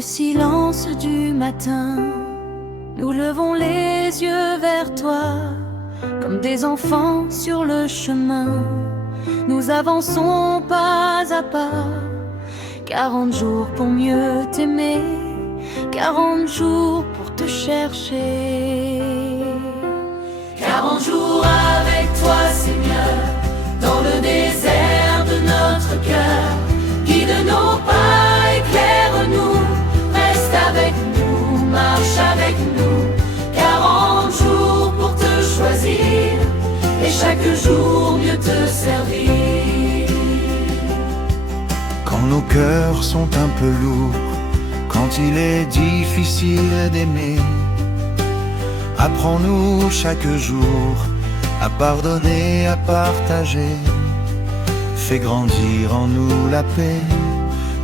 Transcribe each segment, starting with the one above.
le silence du matin, nous levons les yeux vers toi, comme des enfants sur le chemin. Nous avançons pas à pas, 40 jours pour mieux t'aimer, 40 jours pour te chercher. 40 jours avec toi, Seigneur, dans le désert de notre cœur. Guide nos pas, éclaire-nous, reste avec nous, marche avec nous. 40 jours pour te choisir, et chaque jour mieux te servir. Quand nos cœurs sont un peu lourds, quand il est difficile d'aimer, apprends-nous chaque jour à pardonner, à partager. Fais grandir en nous la paix,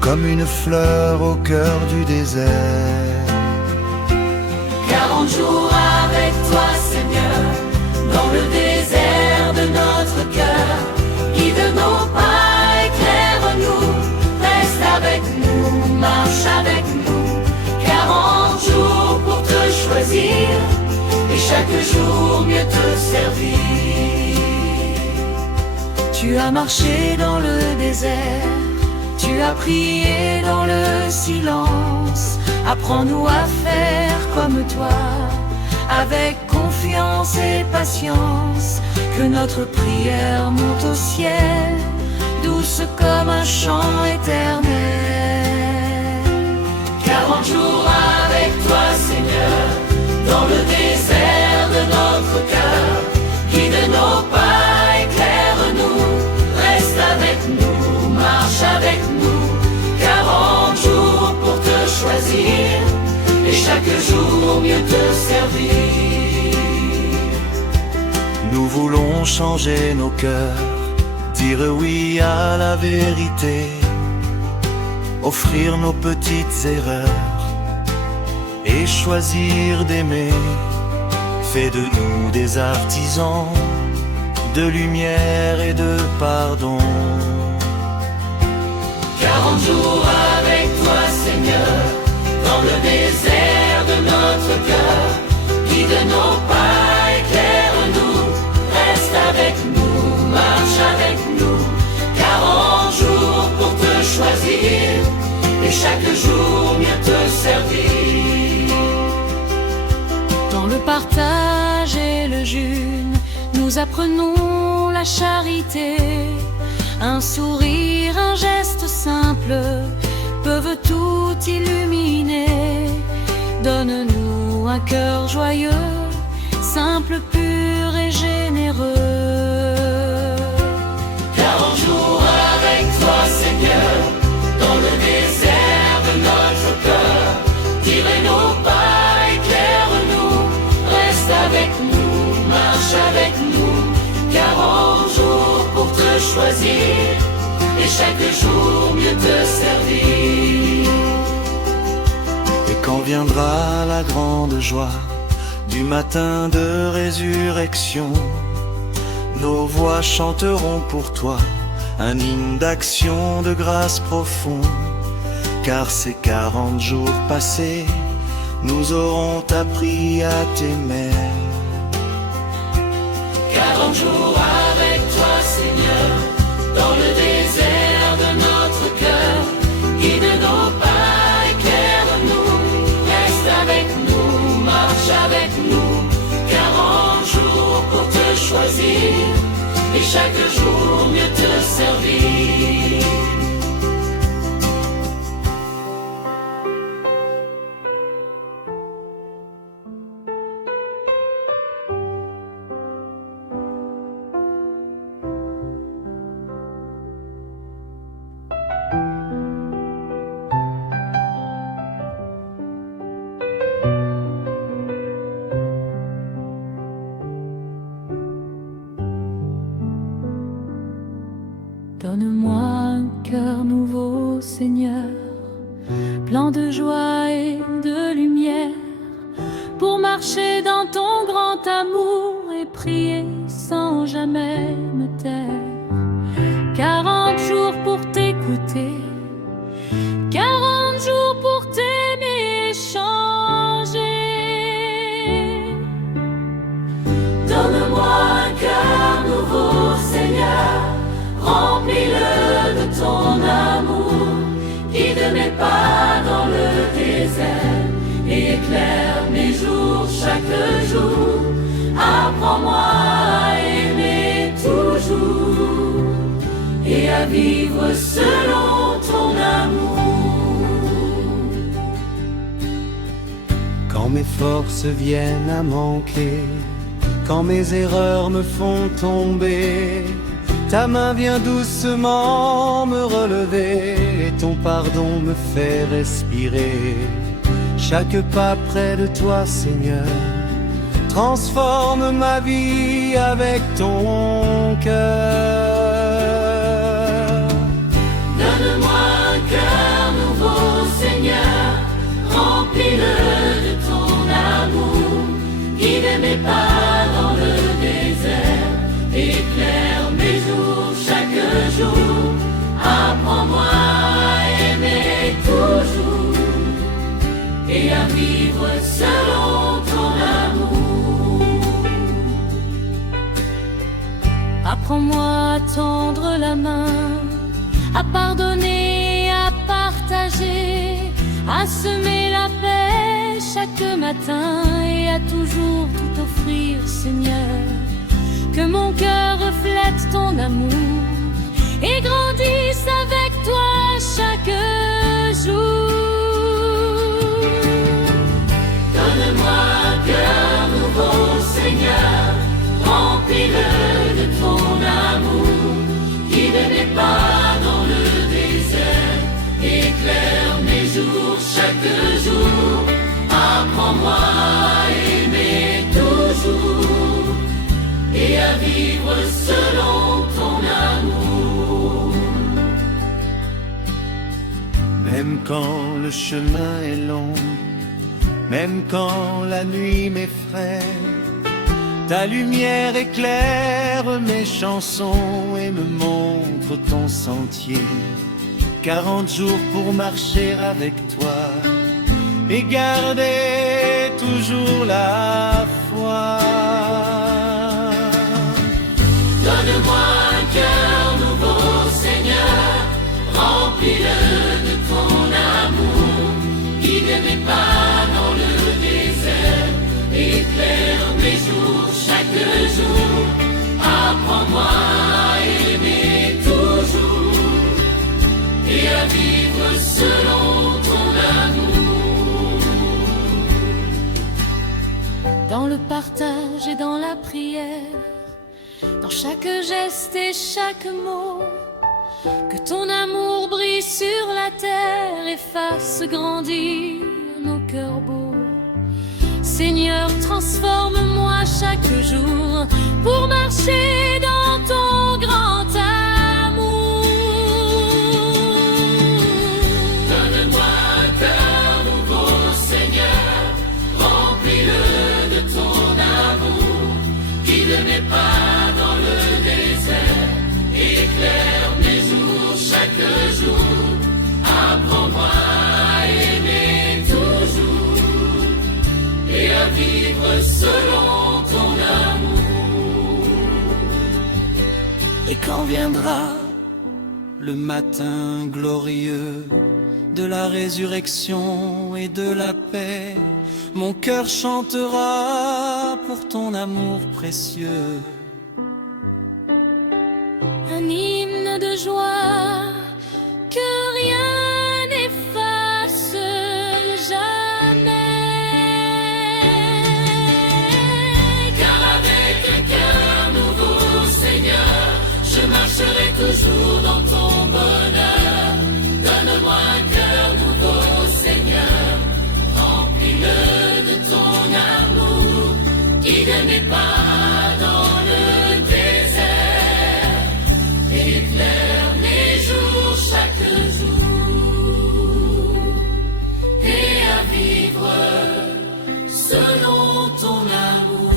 comme une fleur au cœur du désert. 40 jours avec toi, Seigneur, dans le désert de notre cœur. Guide nos pas, éclaire-nous, reste avec nous, marche avec nous. 40 jours pour te choisir, et chaque jour mieux te servir. Tu as marché dans le désert, tu as prié dans le silence. Apprends-nous à faire comme toi, avec confiance et patience. Que notre prière monte au ciel, douce comme un chant éternel. 40 jours avec toi, Seigneur, dans le désert de notre cœur. Guide nos pas, éclaire-nous, reste avec nous, marche avec nous. 40 jours pour te choisir, et chaque jour mieux te servir. Nous voulons changer nos cœurs, dire oui à la vérité, offrir nos petites erreurs et choisir d'aimer. Fais de nous des artisans de lumière et de pardon. 40 jours avec toi, Seigneur, dans le désert de notre cœur. Guide nos pas, éclaire-nous, reste avec nous, marche avec nous. 40 jours pour te choisir, et chaque jour mieux te servir. Dans le partage et le jeûne, nous apprenons la charité. Un sourire, un geste simple peuvent tout illuminer. Donne-nous un cœur joyeux, simple, pur et généreux. 40 jours avec toi, Seigneur, dans le désert de notre cœur. Guide nos pas, éclaire-nous, reste avec nous, marche avec nous. 40 jours pour te choisir, et chaque jour mieux te servir. Et quand viendra la grande joie du matin de résurrection, nos voix chanteront pour toi un hymne d'action, de grâce profonde. Car ces 40 jours passés nous auront appris à t'aimer. 40 jours avec toi, Seigneur, dans le désert de notre cœur. Guide nos pas, éclaire-nous, reste avec nous, marche avec nous. 40 jours pour te choisir, et chaque jour mieux te servir. Donne-moi un cœur nouveau, Seigneur, plein de joie et de lumière, pour marcher dans ton grand amour et prier sans jamais me taire. 40 jours pour t'écouter, 40 jours pour t'aimer. chaque jour. Apprends-moi à aimer toujours et à vivre selon ton amour. Quand mes forces viennent à manquer, quand mes erreurs me font tomber, ta main vient doucement me relever et ton pardon me fait respirer. Chaque pas près de toi, Seigneur, transforme ma vie avec ton cœur. Donne-moi un cœur nouveau, Seigneur, remplis-le de ton amour. Guide mes pas dans le désert, éclaire mes jours chaque jour. Apprends-moi à aimer toujours et à vivre selon ton amour. Apprends-moi à tendre la main, à pardonner, à partager, à semer la paix chaque matin et à toujours tout offrir, Seigneur. Que mon cœur reflète ton amour et grandisse avec toi chaque jour. Donne-moi un cœur nouveau, Seigneur, remplis-le de ton amour. Guide mes pas dans le désert, éclaire mes jours chaque jour. Apprends-moi à aimer toujours et à vivre selon ton amour. Même quand le chemin est long, même quand la nuit m'effraie, ta lumière éclaire mes chansons et me montre ton sentier. 40 jours pour marcher avec toi et garder toujours la foi. Donne-moi un cœur nouveau, Seigneur, remplis-le de ton amour. Guide mes pas dans le désert, éclaire mes jours chaque jour. Apprends-moi à aimer toujours et à vivre selon ton amour. Dans le partage et dans la prière, dans chaque geste et chaque mot, que ton amour brille sur la terre et fasse grandir nos cœurs beaux. Seigneur, transforme-moi chaque jour pour marcher dans ton grand amour. Donne-moi un cœur nouveau, Seigneur, remplis-le de ton amour. Guide mes pas dans le désert, éclaire mes jours chaque jour. Apprends-moi à aimer toujours et à vivre selon ton amour. Et quand viendra le matin glorieux de la résurrection et de la paix, mon cœur chantera pour ton amour précieux. Un hymne de joie que rien n'efface jamais. Car avec un cœur nouveau, Seigneur, je marcherai toujours dans ton bonheur. Donne-moi un cœur nouveau, Seigneur, remplis-le de ton amour. Guide mes pas dans le désert, éclaire mes jours chaque jour et à vivre selon ton amour.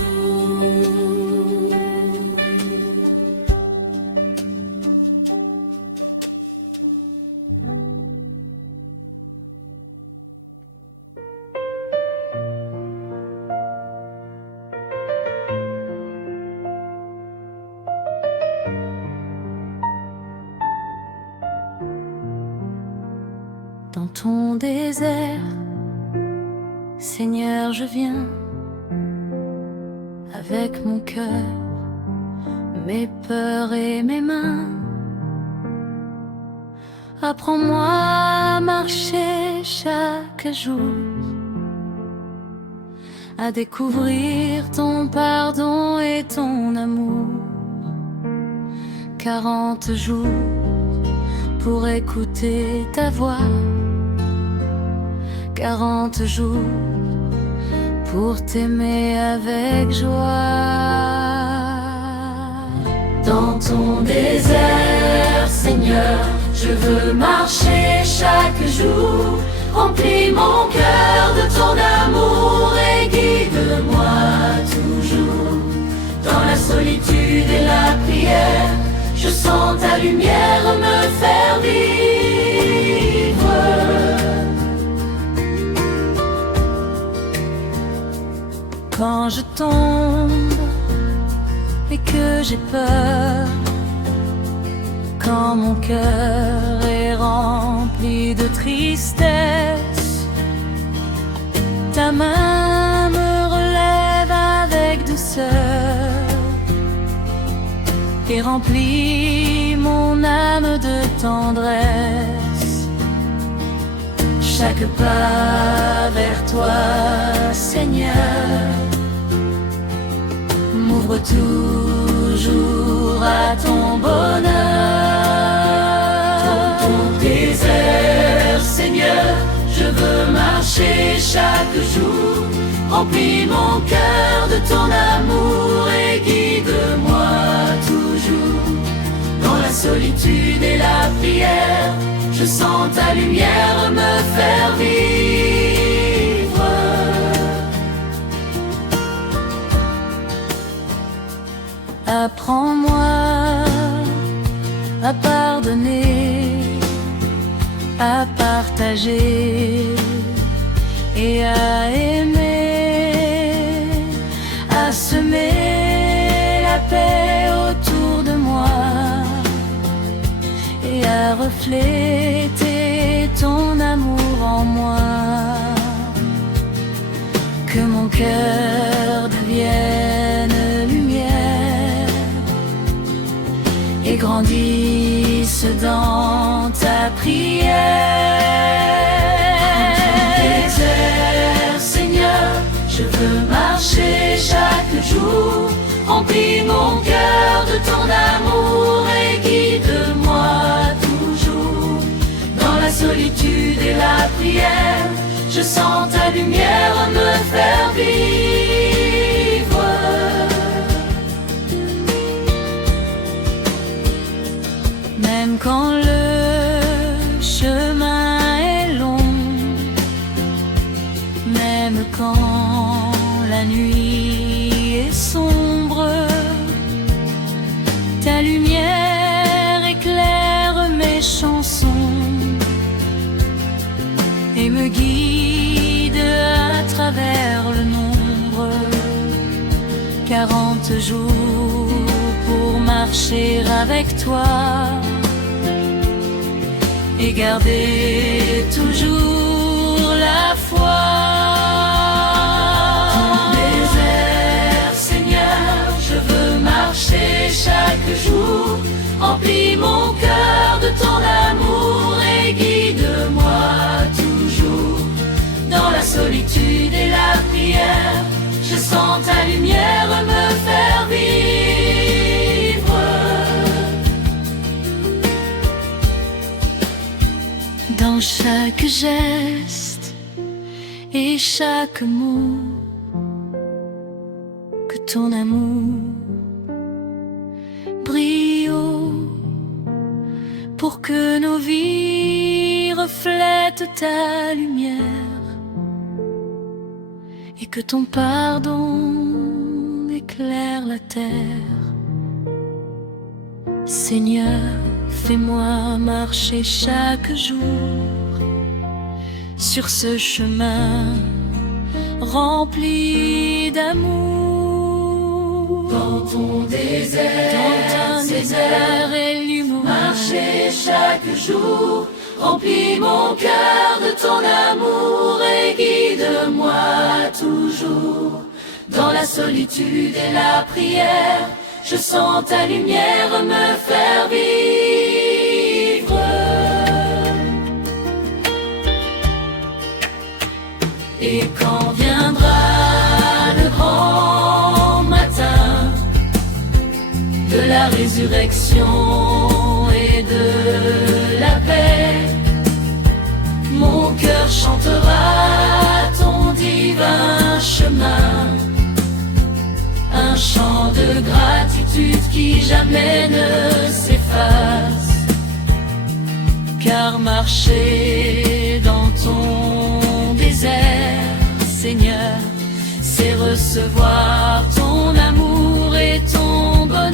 Dans ton désert, Seigneur, je viens avec mon cœur, mes peurs et mes mains. Apprends-moi à marcher chaque jour, à découvrir ton pardon et ton amour. 40 jours pour écouter ta voix, 40 jours pour t'aimer avec joie. Dans ton désert, Seigneur, je veux marcher chaque jour. Remplis mon cœur de ton amour et guide-moi toujours. Dans la solitude et la prière, je sens ta lumière me faire vivre. Quand je tombe et que j'ai peur, quand mon cœur est rempli de tristesse, ta main me relève avec douceur et remplit mon âme de tendresse. Chaque pas vers toi, Seigneur, m'ouvre toujours à ton bonheur. Dans ton désert, Seigneur, je veux marcher chaque jour. Remplis mon cœur de ton amour et guide-moi toujours. Dans la solitude et la prière, je sens ta lumière me faire vivre. Apprends-moi à pardonner, à partager et à aimer, à semer la paix autour de moi et à refléter ton amour en moi. Que mon cœur devienne lumière et grandisse dans ta prière. Désert, Seigneur, je veux marcher chaque jour. Remplis mon cœur de ton amour et guide-moi toujours. Dans la solitude et la prière, je sens ta lumière me faire vivre. Même quand le chemin est long, même quand la nuit est sombre, ta lumière éclaire mes chansons et me guide à travers le nombre. 40 jours pour marcher avec toi et garder toujours la foi. Ton désert, Seigneur, je veux marcher chaque jour. Remplis mon cœur de ton amour et guide-moi toujours. Dans la solitude et la prière, je sens ta lumière me faire vivre. Dans chaque geste et chaque mot, que ton amour brille haut, pour que nos vies reflètent ta lumière et que ton pardon éclaire la terre. Seigneur, fais-moi marcher chaque jour sur ce chemin rempli d'amour. Dans ton désert, et l'humour, marcher chaque jour. Remplis mon cœur de ton amour et guide-moi toujours. Dans la solitude et la prière, je sens ta lumière me faire vivre. Et quand viendra le grand matin de la résurrection et de la paix, mon cœur chantera ton divin chemin, un chant de gratitude qui jamais ne s'efface. Car marcher dans ton désert, Seigneur, c'est recevoir ton amour et ton bonheur.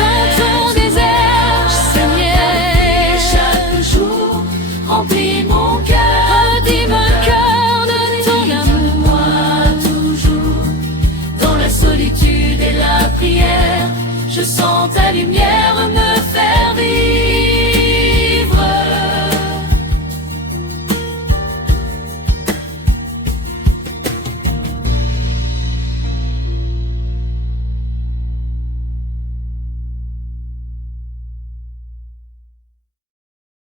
Dans ton désert, Seigneur, chaque jour remplis